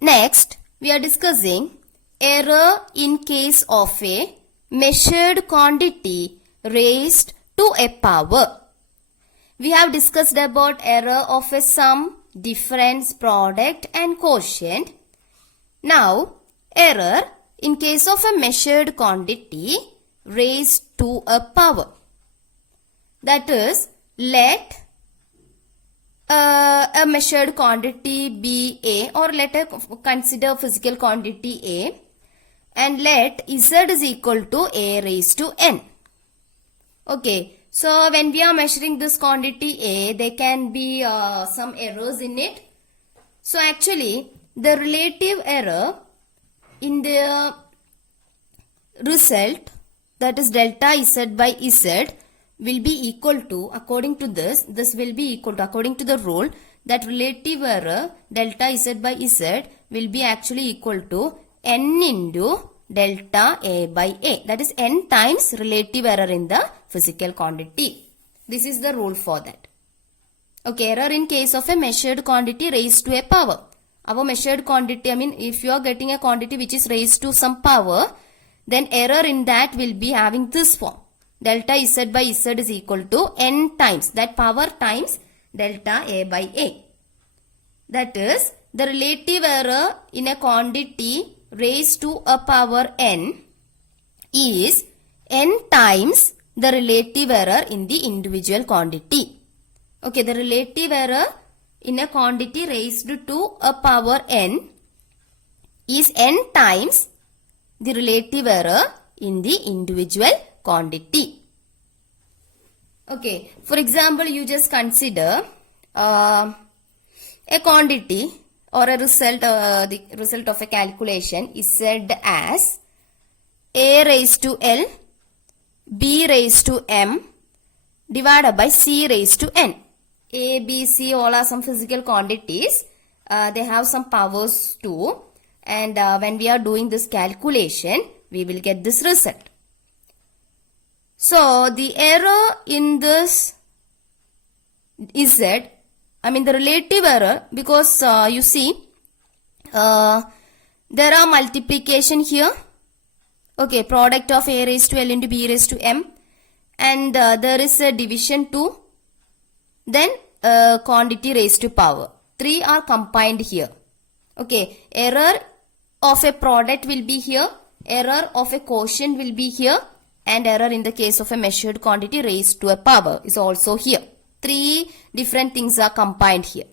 Next, we are discussing error in case of a measured quantity raised to a power. We have discussed about error of a sum, difference, product and quotient. Now, error in case of a measured quantity raised to a power. That is, let a measured quantity be A, or let us consider physical quantity A, and let Z is equal to A raised to N. Okay, so when we are measuring this quantity A, there can be some errors in it. So actually, the relative error in the result, that is delta Z by Z, will be equal to, according to this will be equal to, according to the rule, that relative error delta Z by Z will be actually equal to N into delta A by A. That is N times relative error in the physical quantity. This is the rule for that. Okay, error in case of a measured quantity raised to a power. Our measured quantity, if you are getting a quantity which is raised to some power, then error in that will be having this form. Delta Z by Z is equal to N times that power times delta A by A. That is, the relative error in a quantity raised to a power N is N times the relative error in the individual quantity. Okay, the relative error in a quantity raised to a power N is N times the relative error in the individual quantity. Okay, for example, you just consider a quantity or a result, the result of a calculation is said as A raised to L, B raised to M divided by C raised to N. A, B, C all are some physical quantities. They have some powers too. And when we are doing this calculation, we will get this result. So, the error in this is Z, the relative error, because you see, there are multiplication here. Okay, product of A raised to L into B raised to M. And there is a division too. Then quantity raised to power. 3 are combined here. Okay, error of a product will be here. Error of a quotient will be here. And error in the case of a measured quantity raised to a power is also here. 3 different things are combined here.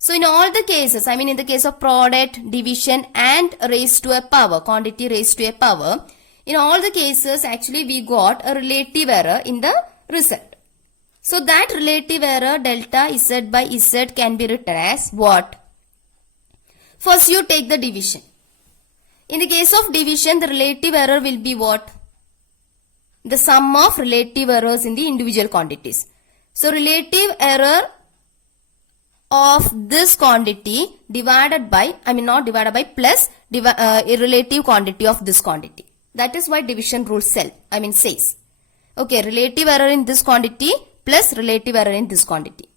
So in all the cases, in the case of product, division and raised to a power, quantity raised to a power, in all the cases actually we got a relative error in the result. So that relative error delta Z by Z can be written as what? First you take the division. In the case of division, the relative error will be what? The sum of relative errors in the individual quantities. So relative error of this quantity divided by, not divided by, plus a relative quantity of this quantity. That is why division rule says. Okay, relative error in this quantity plus relative error in this quantity.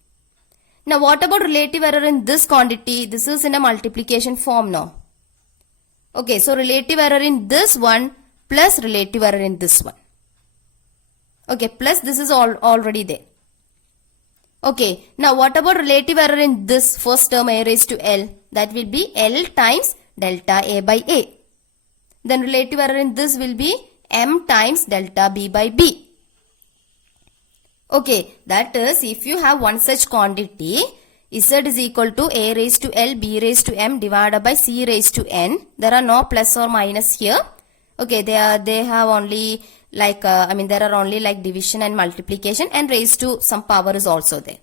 Now what about relative error in this quantity? This is in a multiplication form now. Okay, so relative error in this one plus relative error in this one. Okay, plus this is already there. Okay, now what about relative error in this first term A raised to L? That will be L times delta A by A. Then relative error in this will be M times delta B by B. Okay, that is, if you have one such quantity, Z is equal to A raised to L, B raised to M divided by C raised to N. There are no plus or minus here. Okay, they have only like, there are only like division and multiplication, and raised to some power is also there.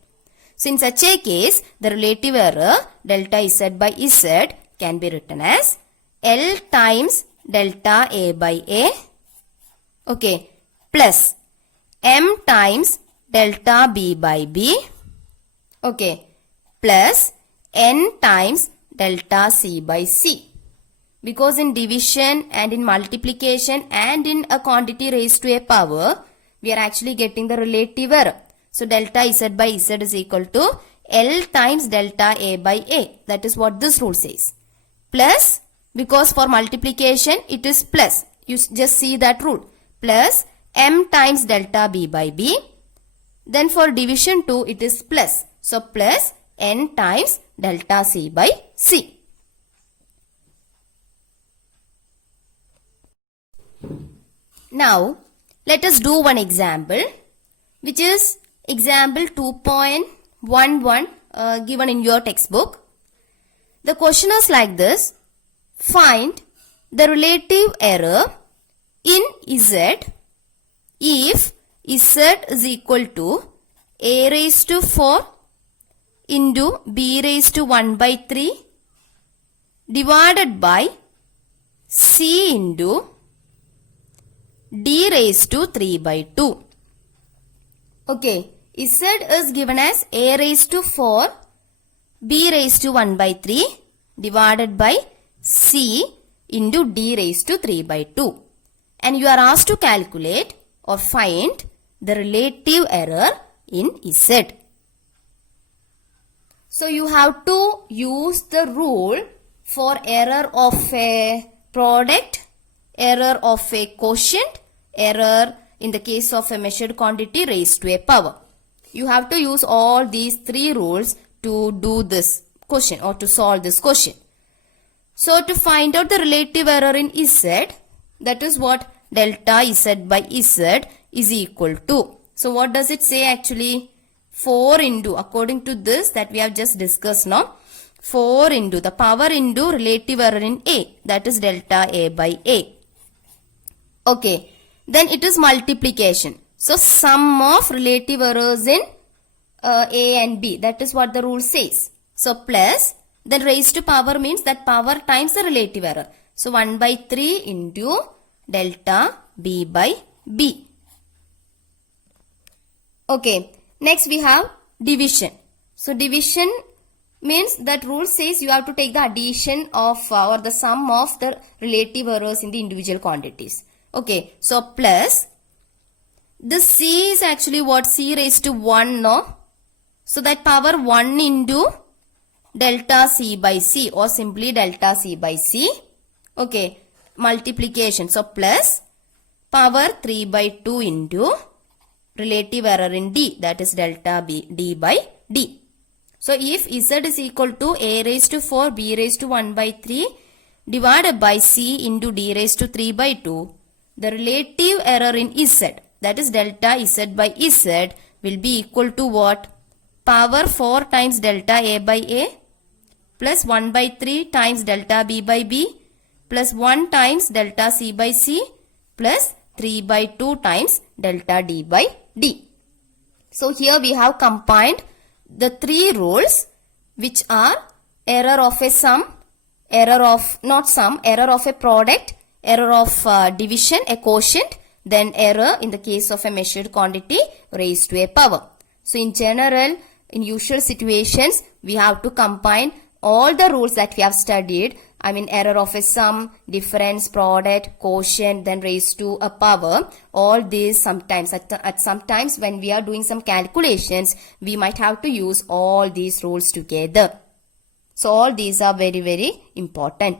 So in such a case, the relative error delta Z by Z can be written as L times delta A by A, okay, plus M times delta B by B, okay, plus N times delta C by C. Because in division and in multiplication and in a quantity raised to a power, we are actually getting the relative error. So delta Z by Z is equal to L times delta A by A. That is what this rule says. Plus, because for multiplication it is plus. You just see that rule. Plus M times delta B by B. Then for division 2 it is plus. So plus N times delta C by C. Now, let us do one example, which is example 2.11 given in your textbook. The question is like this. Find the relative error in Z if Z is equal to A raised to 4 into B raised to 1 by 3 divided by C into D raised to 3 by 2. Okay, Z is given as A raised to 4, B raised to 1 by 3 divided by C into D raised to 3 by 2. And you are asked to calculate or find the relative error in Z. So you have to use the rule for error of a product, error of a quotient, error in the case of a measured quantity raised to a power. You have to use all these three rules to do this question or to solve this question. So to find out the relative error in Z, that is what delta Z by Z is equal to. So what does it say actually? 4 into, according to this that we have just discussed now, 4 into the power into relative error in A, that is delta A by A. Okay, then it is multiplication. So sum of relative errors in A and B, that is what the rule says. So plus, then raised to power means that power times the relative error. So 1 by 3 into delta B by B. Okay, next we have division. So division means that rule says you have to take the addition of or the sum of the relative errors in the individual quantities. Okay, so plus, this C is actually what? C raised to 1, no? So that power 1 into delta C by C or simply delta C by C. Okay, multiplication. So plus power 3 by 2 into relative error in D, that is delta B, D by D. So if Z is equal to A raised to 4, B raised to 1 by 3 divided by C into D raised to 3 by 2, the relative error in Z, that is delta Z by Z, will be equal to what? Power 4 times delta A by A plus 1 by 3 times delta B by B plus 1 times delta C by C plus 3 by 2 times delta D by D. So here we have combined the three rules, which are error of a sum, error of not sum, error of a product, error of division, a quotient, then error in the case of a measured quantity raised to a power. So in general, in usual situations, we have to combine all the rules that we have studied. I mean error of a sum, difference, product, quotient, then raised to a power. All these sometimes, at sometimes when we are doing some calculations, we might have to use all these rules together. So all these are very, very important.